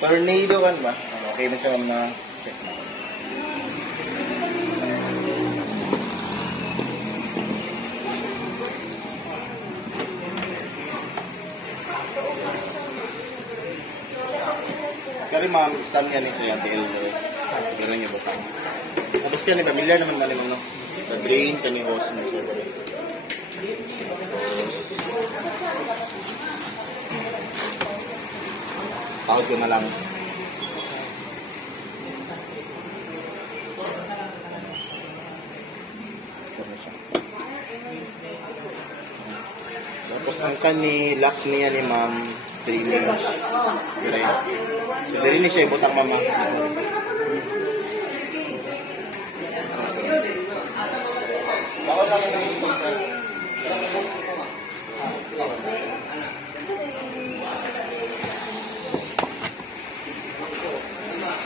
Tornado kan ba? Okay na siya ma'am na check na. Kari ma'am, stand yan sa yung TL. Gano'n niyo ba? Tapos kani familiar naman mali mo, no? Sa drain, kani hose na siya. Tapos ko na lang. Tapos ang kani, lock niya ni ma'am, 3 minutes. Dire. So, dire ni siya ibutang mama. Bawal lang yung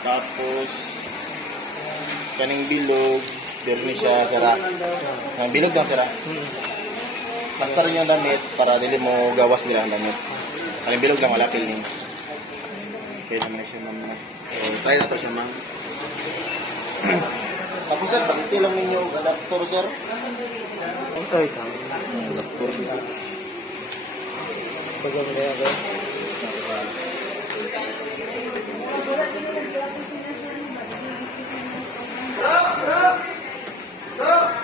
tapos kaning bilog, dire ni siya sira. Ang bilog lang sira. Basta rin yung damit para dili mo gawas nila ang damit. Ang bilog lang, wala piling. Okay naman siya, ma'am. So, tayo na to siya, ma'am. Tapos, sir, bakit lang ninyo ang adaptor, sir? Ay, tama. Adaptor. Bago mo kaya ko?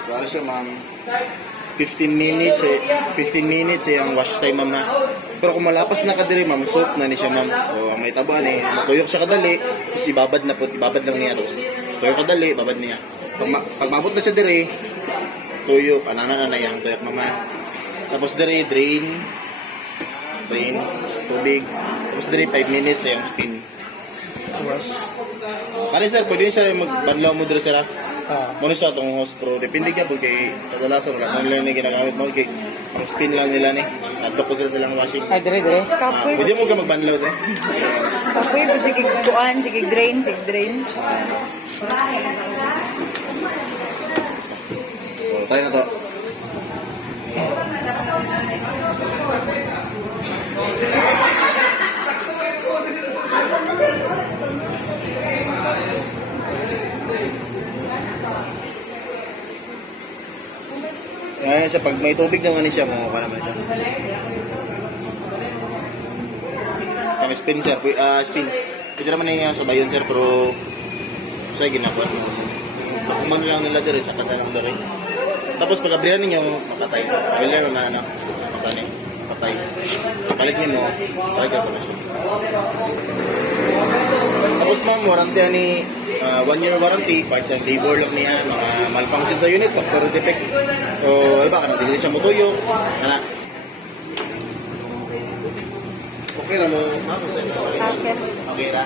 So, ano siya, ma'am? 15 minutes ang wash time, ma'am, na. Pero kung malapas na kadiri, ma'am, soap na ni siya, ma'am. So, ang may taba ni, matuyok siya kadali, tapos ibabad na po, ibabad lang niya, tapos tuyok kadali, babad niya. Pag mabot na siya diri, tuyok, anana na yang tuyok, mama. Tapos diri, drain, tapos tubig, tapos diri, 5 minutes yung spin. Wash. Kani sir, pwede siya magbanlaw mo diri, sir, ha? Ah. Muna siya itong host pro. Depende ka po kay kadalasan wala kung nila na ginagamit mo kay ang spin lang nila ni. Ato ko sila silang washing. Ay, dire. Kapoy. Pwede mo ka magbanlaw eh. Kapoy, sige kuan, sige drain. So, tayo na to. Ngayon siya, pag may tubig naman siya, mga naman siya. Kami spin sir, spin. Pwede naman yung sa bayon sir, pero siya ginagawa. Nakuman lang nila dere sa kanta ng dere. Tapos pag abrihan ninyo, makatay. Wala naman na, masani, patay. Balik niyo mo, patay ka pala siya. Tapos ma'am, warranty ni 1 year warranty, parts and labor lang niya, mga malfunction sa unit, factor defect. O, alba ka na, hindi siya mutuyo. Ano? Okay na mo, ma'am? Okay na.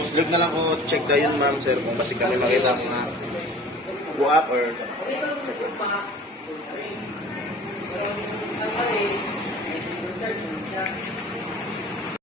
Puslig na lang ko check na yun, ma'am, sir, kung kasi kami makita mga go up or